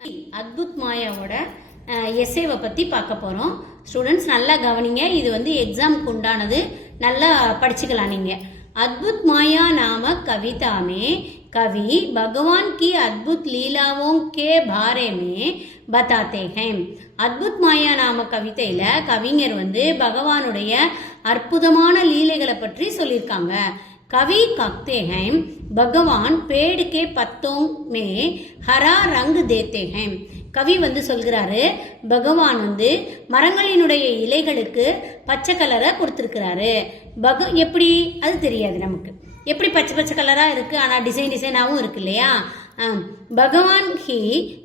அத்புத் மாயாவோட எஸ்ஏவை பற்றி பார்க்க போகிறோம். ஸ்டூடெண்ட்ஸ் நல்லா கவனிங்க. இது வந்து எக்ஸாமுக்கு உண்டானது, நல்லா படிச்சுக்கலாம் நீங்கள். अद्भुत माया नामक कविता में कवि भगवान की अद्भुत लीलाओं के बारे में बताते हैं. அத்புத் மாயா நாம கவிதையில கவிஞர் வந்து பகவானுடைய அற்புதமான லீலைகளை பற்றி சொல்லியிருக்காங்க. कवि कहते हैं भगवान पेड़ के पत्तों में हरा रंग देते हैं. கவி வந்து சொல்கிறாரு, பகவான் வந்து மரங்களினுடைய இலைகளுக்கு பச்சை கலரை கொடுத்துருக்கிறாரு. எப்படி அது தெரியாது நமக்கு, எப்படி பச்சை பச்சை கலரா இருக்கு, ஆனா டிசைனாவும் இருக்கு இல்லையா. பகவான் ஹி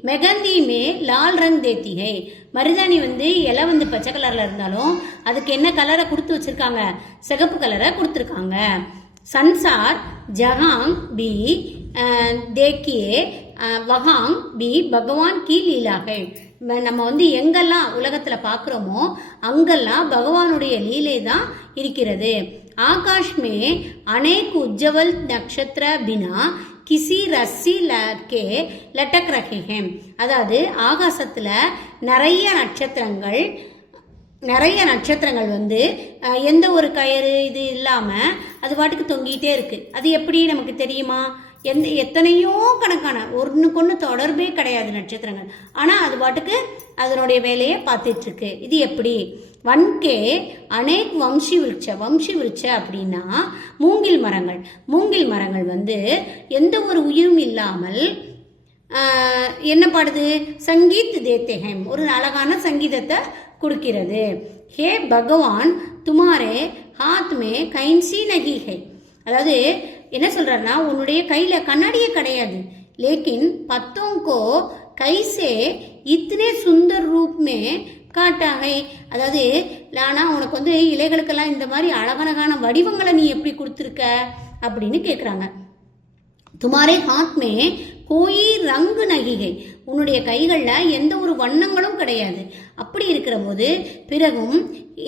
மெகந்தி மே லால் ரங் தேத்தி ஹை. மருதாணி வந்து இலை வந்து பச்சை கலர்ல இருந்தாலும் அதுக்கு என்ன கலரை கொடுத்து வச்சிருக்காங்க, சிகப்பு கலரை கொடுத்துருக்காங்க. संसार जहां भी देखिए वहां भी भगवान की लीला है. நம்ம வந்து எங்கெல்லாம் உலகத்துல பாக்குறோமோ அங்கெல்லாம் பகவானுடைய லீலை தான் இருக்கிறது. आकाश में अनेक उज्जवल नक्षत्र बिना किसी रस्सी के लटक रहे हैं. அதாவது ஆகாசத்துல நிறைய நட்சத்திரங்கள் வந்து எந்த ஒரு கயிறு இது இல்லாம அது பாட்டுக்கு தொங்கிட்டே இருக்கு. அது எப்படி நமக்கு தெரியுமா? எத்தனையோ கணக்கான ஒன்றுக்கொன்று தொடர்பே கிடையாது நட்சத்திரங்கள், ஆனா அது பாட்டுக்கு அதனுடைய வேலையை பார்த்துட்டு இருக்கு. இது எப்படி? வன்கே அநேக் வம்சி விருட்ச அப்படின்னா மூங்கில் மரங்கள் வந்து எந்த ஒரு உயிரும் இல்லாமல் என்ன பாடுது? சங்கீத் தேத்தேஹம், ஒரு அழகான சங்கீதத்தை கொடுக்கிறது. ஹே பகவான் துமாரே ஹாத் மே கைன்சி நகி ஹை. அதாவது என்ன சொல்றாருன்னா, உன்னுடைய கையில கண்ணாடியே கிடையாது, லேக்கின் பத்தோங்கோ கைசே இத்தனை சுந்தர் ரூப் மே காட்டாகை. அதாவது ஆனா உனக்கு வந்து இலைகளுக்கெல்லாம் இந்த மாதிரி அழகழகான வடிவங்களை நீ எப்படி கொடுத்துருக்க அப்படின்னு கேட்குறாங்க. துமாரே ஹாத் மே கோயி ரங்கு நகிகை, உன்னுடைய கைகளில் எந்த ஒரு வண்ணங்களும் கிடையாது. அப்படி இருக்கிற போது பிறகும்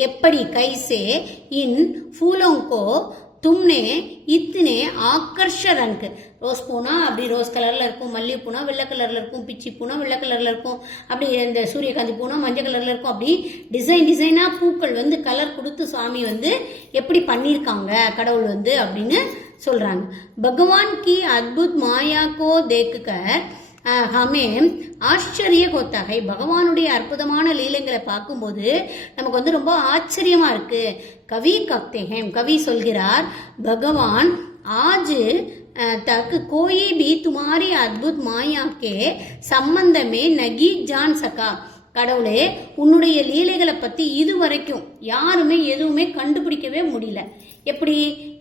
எப்படி கைசே இன் ஃபூலோங்கோ தும்னே இத்தனை ஆக்கர்ஷ ரங்கு. ரோஸ் பூனா அப்படி ரோஸ் கலர்ல இருக்கும், மல்லிகை பூனா வெள்ளை கலர்ல இருக்கும், பிச்சி பூனா வெள்ளை கலர்ல இருக்கும், அப்படி இந்த சூரியகாந்தி பூனா மஞ்சள் கலர்ல இருக்கும். அப்படி டிசைனா பூக்கள் வந்து கலர் கொடுத்து சுவாமி வந்து எப்படி பண்ணியிருக்காங்க கடவுள் வந்து அப்படின்னு சொல்றாங்க. பகவான் கி அத்புத் மாயா கோ தேக்கர் ஹமே ஆச்சரிய கோத்தாகை. பகவானுடைய அற்புதமான லீலைகளை பார்க்கும்போது நமக்கு வந்து ரொம்ப ஆச்சரியமா இருக்கு. கவி கப்தேஹம், கவி சொல்கிறார், பகவான் ஆஜ் तक कोई भी तुम्हारी अद्भुत माया के संबंध में नहीं जान सका. கடவுளே, உன்னுடைய லீலைகளை பத்தி இதுவரைக்கும் யாருமே எதுவுமே கண்டுபிடிக்கவே முடியல. எப்படி?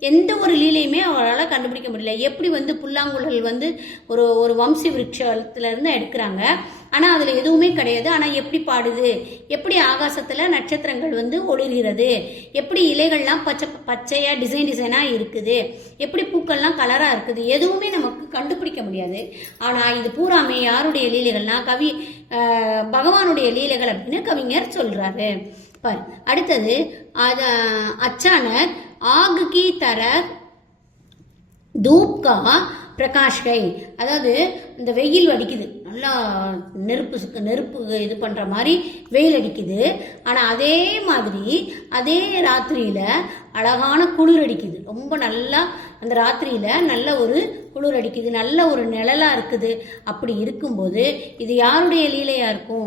எந்த ஒரு லீலையுமே அவரால் கண்டுபிடிக்க முடியல. எப்படி வந்து புல்லாங்குழல் வந்து ஒரு வம்சி விருட்சத்துல இருந்து எடுக்கிறாங்க, ஆனா அதுல எதுவுமே கிடையாது. ஆனா எப்படி பாடுது, எப்படி ஆகாசத்துல நட்சத்திரங்கள் வந்து ஒளிர்கிறது, எப்படி இலைகள்லாம் பச்சையா டிசைனா இருக்குது, எப்படி பூக்கள்லாம் கலரா இருக்குது, எதுவுமே நமக்கு கண்டுபிடிக்க முடியாது. ஆனா இது பூராமே யாருடைய லீலைகள்னா பகவானுடைய லீலைகள் அப்படின்னு கவிஞர் சொல்றாரு. பாரு, அடுத்தது அச்சானக் ஆக் கி தரஹ் தூப் கா பிரகாஷ் கை. அதாவது இந்த வெயில் அடிக்குது, நல்லா நெருப்பு இது பண்ற மாதிரி வெயில் அடிக்குது. ஆனா அதே மாதிரி அதே ராத்திரியில அழகான குளிர் அடிக்குது. ரொம்ப நல்லா அந்த ராத்திரியில நல்ல ஒரு குளிர் அடிக்குது, நல்ல ஒரு நிழலா இருக்குது. அப்படி இருக்கும்போது இது யாருடைய லீலையா இருக்கும்?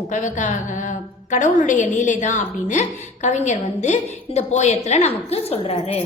கடவுளுடைய லீலை தான் அப்படின்னு கவிஞர் வந்து இந்த போயத்துல நமக்கு சொல்றாரு.